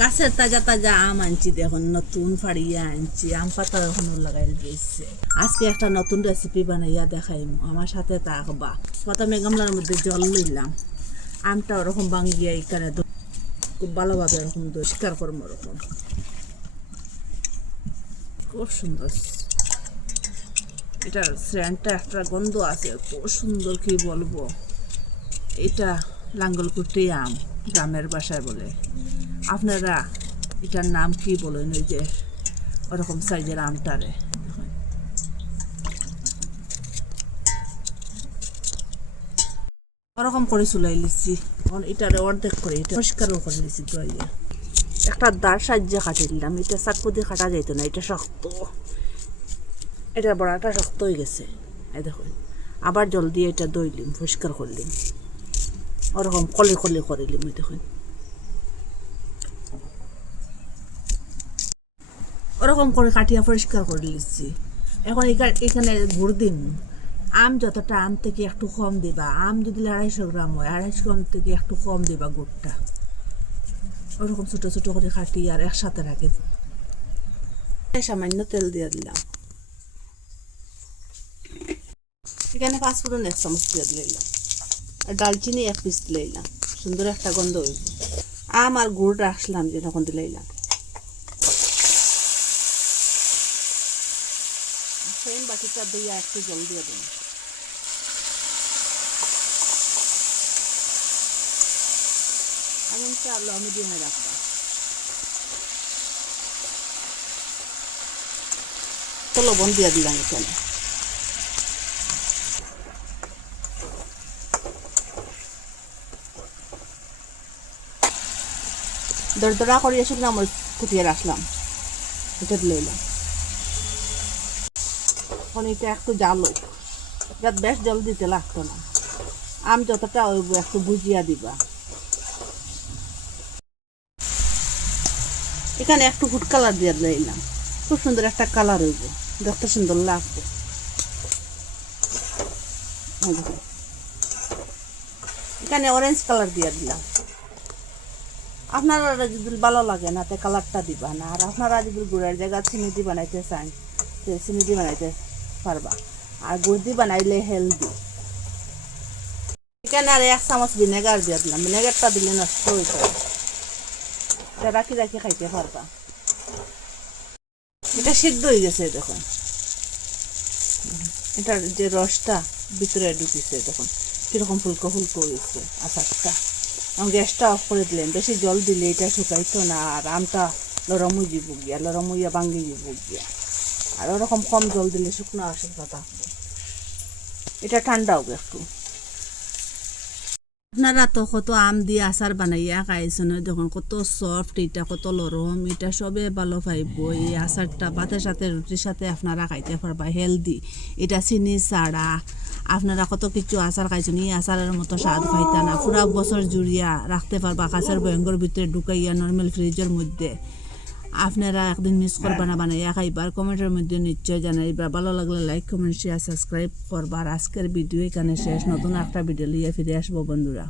গাছের তাজা তাজা আম আনছি, দেখুন নতুন ফাড়িয়া আনছি, আম পাতা এখন লাগাই দিয়েছে। আজকে একটা নতুন রেসিপি বানাইয়া দেখাইম, আমার সাথে থাকবা। প্রথমে গামলার মধ্যে জল লইলাম, আমটা ওরকম ভাঙ্গিয়া এখানে খুব ভালোভাবে এরকম পরিষ্কার করবো। ওরকম খুব সুন্দর, এটার সেন্টটা একটা গন্ধ আছে, খুব সুন্দর, কি বলবো। এটা লাঙ্গলকুটি আম গ্রামের ভাষায় বলে, আপনারা এটার নাম কি বলেন? ওই যে ওরকম সাইজের আমটারে ওরকম করে চুলাই লিছি। এটারে অর্ধেক করে এটা পরিষ্কারও করে লিছি, ধুইয়া একটা দাঁড় সাহায্যে কাটি দিলাম। এটা চাকু দিয়ে কাটা যাইত না, এটা শক্ত, এটা বড়াটা শক্ত হয়ে গেছে। এই দেখুন, আবার জল দিয়ে এটা দইলিম, পরিষ্কার করলিম, ওরকম কলি কলি করিলিম। দেখুন ওরকম করে কাটিয়া পরিষ্কার করে নিচ্ছি। এখন এখানে গুড় দিন। আম যতটা, আম থেকে একটু কম দিবা। আম যদি 250 গ্রাম হয়, 250 গ্রাম থেকে একটু কম দিবা গুড়টা। ওরকম ছোটো ছোটো করে কাটি আর একসাথে রাখে সামান্য তেল দিয়ে দিলাম। এখানে 5 ফোড়ন 1 চামচ দিয়ে দিলাম, আর ডালচিনি 1 পিস দিলাম। সুন্দর একটা গন্ধ হইব। আম আর গুড় রাখলাম যে তখন দিলাম। সেম বাটিটা দিয়ে একটু জল দিয়ে দিন। আগুনটা লো মিডিয়ামে রাখবা। তো লবণ দিয়ে দিলাম এখানে। দরদরা করিয়ে শুকনো মরিচ কুটিয়ে রাখলাম, এটা দিলাম। এখন এটা একটু জাল হোক, এটা বেশ জল দিতে লাগতো না। আম যতটা হইব একটু বুঝিয়া দিবা। এখানে একটু ফুড কালার দিয়ে দিলাম, খুব সুন্দর একটা কালার হইব, দেখতে সুন্দর লাগবে। এখানে অরেঞ্জ কালার দিয়ে দিলাম। আপনারা যদি ভালো লাগে না, তে কালারটা দিবা না। আর আপনারা যদি গুড়ের জায়গা চিনি দিয়ে বানাইতে চান, চিনি দিয়ে বানাইতে পারবা। আর গুড় দিয়ে বানাইলে হেলদি। এখানে আর 1 চামচ ভিনেগার দিয়ে দিলাম। ভিনেগারটা দিলে নষ্ট হইতে, এটা রাখি রাখি খাইতে পারবা। এটা সিদ্ধ হয়ে গেছে, দেখুন এটার যে রসটা ভিতরে ঢুকিছে, দেখুন কিরকম ফুলকো ফুলকো হয়েছে আচারটা। গ্যাসটা অফ করে দিলেন, বেশি জল দিলে এটা শুকাইতো না, আর আমটা লরম হয়ে যাব গিয়া, লরম হইয়া ভাঙ্গি যাব গিয়া। আর ওরকম কম জল দিলে শুকনো আসল কথা। এটা ঠান্ডা হবে একটু। আপনারা তো কত আম দিয়ে আচার বানাইয়া খাইছেন, দেখুন কত সফট, এটা কত লরম, এটা সবে ভালো পাইব। এই আচারটা ভাতের সাথে, রুটির সাথে আপনারা খাইতে পারবা, হেলদি। এটা চিনি ছাড়া। আপনারা কত কিছু আচার খাইছেন, এই আচারের মতো স্বাদ পাইতা না। পুরা বছর জুড়িয়া রাখতে পারবা কাঁচের বয়ঙ্গর ভিতরে ঢুকাইয়া, নর্মাল ফ্রিজের মধ্যে। আপনারা একদিন মিস করবা না, বানাইয়া খাইবার। কমেন্টের মধ্যে নিশ্চয় জানাইবা। ভালো লাগলে লাইক, কমেন্ট, শেয়ার, সাবস্ক্রাইব করবা। আর আজকের ভিডিও এখানে শেষ। নতুন একটা ভিডিও নিয়ে ফিরে আসবো বন্ধুরা।